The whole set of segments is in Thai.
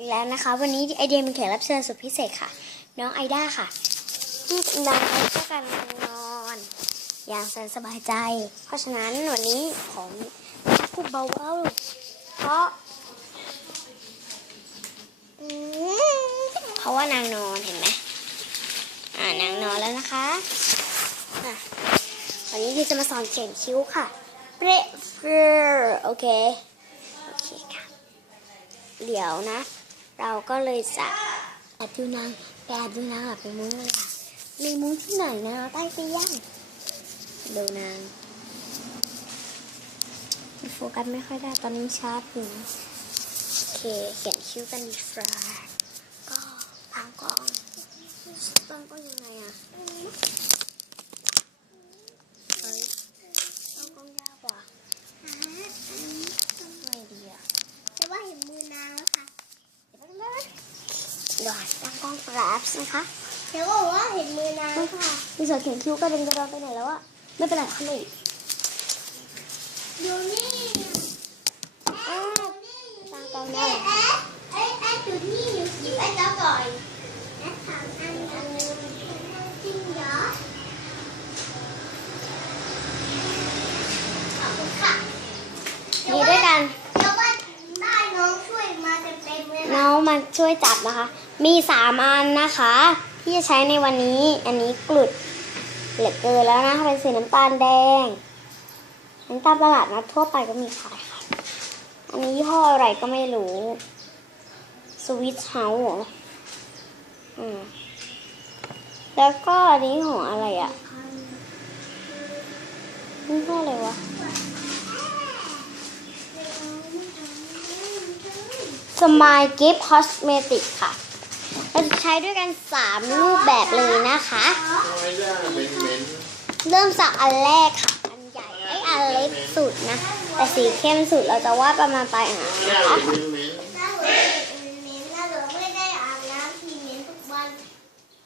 อีกแล้วนะคะ วันนี้ไอเดียมีแขกรับเชิญสุดพิเศษค่ะ น้องไอด้าค่ะที่กำลังช่วยกันนอน อย่างแสนสบายใจ เพราะฉะนั้นวันนี้ผมพูดเบาๆเพราะเพราะว่านางนอนเห็นไหมอ่านางนอนแล้วนะคะอะวันนี้ที่จะมาสอนเขียนคิ้วค่ะเปรฟโอเคโอเคค่ะเดี๋ยวนะ เราก็เลยจะแอบดูนางไปแอบดูนางหลับในมุ้งเลยค่ะมีมุ้งที่ไหนนะใต้เตียงดูนางโฟกัสไม่ค่อยได้ตอนนี้ชาร์จอยู่โอเคเขียนคิ้วกันดีฟราก็ตั้งกล้องตั้งกล้องยังไงอะเฮ้ยตั้งกล้องยากว่ะไม่ดีอะ แต่ว่าเห็นมือนางแล้วค่ะ เดี๋ยวหาตั้งกล้องแป๊บนะคะเดี๋ยวก็บอกว่าเห็นมือนางแล้วค่ะมีเสือเขียนคิ้วกระเด็นกระดอนไปไหนแล้วอะไม่เป็นไรค่ะลูกอยู่นี่อ้าวตั้งกล้องได้เอ๊ะเอ๊ะเอ๊ะอยู่นี่อยู่หยิบไอ้เจ้าก่อนแอ๊ะถามอันอันนึงจริงเหรอขอบคุณค่ะมีด้วยกันเดี๋ยวว่าได้น้องช่วยมาเต็มๆเลยค่ะน้องมาช่วยจับนะคะ มีสามอันนะคะ ที่จะใช้ในวันนี้ อันนี้กลุดเหลือเกินแล้วนะคะเป็นสีน้ำตาลแดงน้ำตาลตลาดนัดทั่วไปก็มีขายค่ะ อันนี้ยี่ห้ออะไรก็ไม่รู้สวิตเฮาส์เหรออืมแล้วก็อันนี้ของอะไรอะ่ะนี่ห้ออะไรวะสมายกิฟต์คอสเมติกค่ะ เราจะใช้ด้วยกัน 3 รูปแบบเลยนะคะ เริ่มจากอันแรกค่ะ อันใหญ่ไอ้อันเล็กสุดนะ แต่สีเข้มสุดเราจะวาดประมาณปลายหางไม่ได้นะคะเหม็นเหม็นถ้านูเหม็นถ้าหนูไม่ได้อาบน้ำทีเหม็นทุกวัน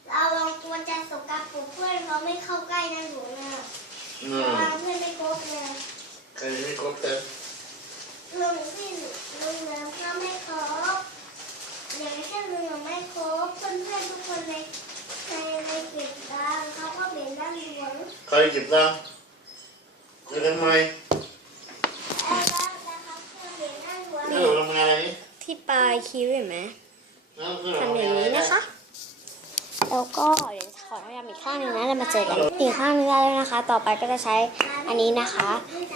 เราลองตัวจะสกปรกเพื่อนเขาไม่เข้าใกล้นะหนูนะเพราะมว่าเพื่อนไม่ครบเลยใครไม่ครบแต่ ลุงพี่ลุงน้ำก็ไม่ครบอย่างเช่ นลุงไม่ครบเพื่อนเพื่อนๆทุกคนในในในเก็บดังเขาก็เป็นด้านหลวงใครเก็บตังค์จะทำไมเออแล้วนะครับเพื่อนเป็นด้านหลวงนี่เราทำงานอะไรนี่ที่ปลายคิ้วเห็นไหมเราทำทำอย่างนี้นะคะ แล้วก็เดี๋ยวขอพยายามอีกข้างหนึ่งนะเรามาเจอกันอีกข้างหนึงได้แล้วนะคะ ต่อไปก็จะใช้อันนี้นะคะ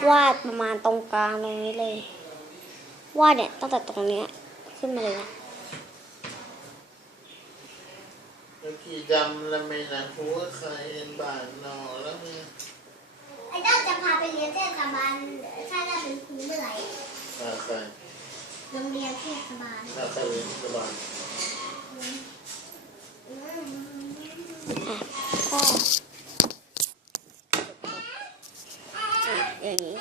วาดประมาณตรงกลางตรงนี้เลย วาดเนี่ยตั้งแต่ตรงเนี้ยขึ้นมาเลยนะ แล้ว ขี่ดำแล้วไม่หนักหัวใครเอ็นบานนอแล้วเนี่ยไอ้เจ้าจะพาไปเรียนเทศบาลถ้าได้เป็นครูเมื่อไหร่ตาใครโรงเรียนเทศบาลตาใครเป็นสบายอืมก็อะอย่างนี้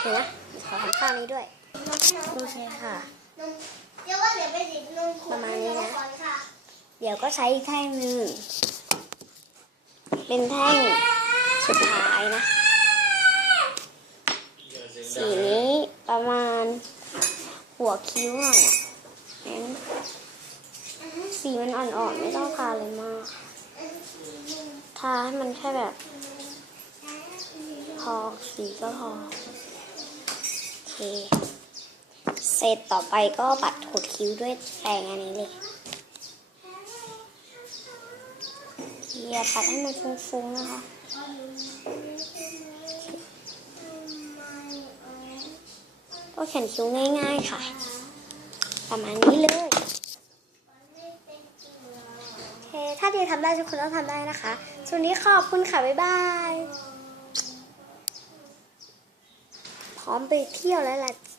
เห็นไหมขอทำข้างนี้ด้วยน้องไม่น้องโอเคค่ะนมเดี๋ยวว่าเดี๋ยวไปดิบนมขวดให้น้องก่อนค่ะ เดี๋ยวก็ใช้แท่งหนึ่งเป็นแท่งสุดท้ายนะ สีนี้ประมาณหัวคิ้วหน่อยอะสีมันอ่อนๆ ไม่ต้องทาเลยมาก ทาให้มันแค่แบบ พอสีก็พอ โอเค เสร็จต่อไปก็ปัดขดคิ้วด้วยแปรงอันนี้เลย เกียร์ปัดให้มันฟุ้งๆนะคะก็เขียนคิ้วง่าย ๆค่ะ ประมาณนี้เลยโอเคถ้าดีทำได้ทุกคนต้องทำได้นะคะส่วนนี้ขอบคุณค่ะ บ๊ายบาย พร้อมไปเที่ยวแล้วล่ะ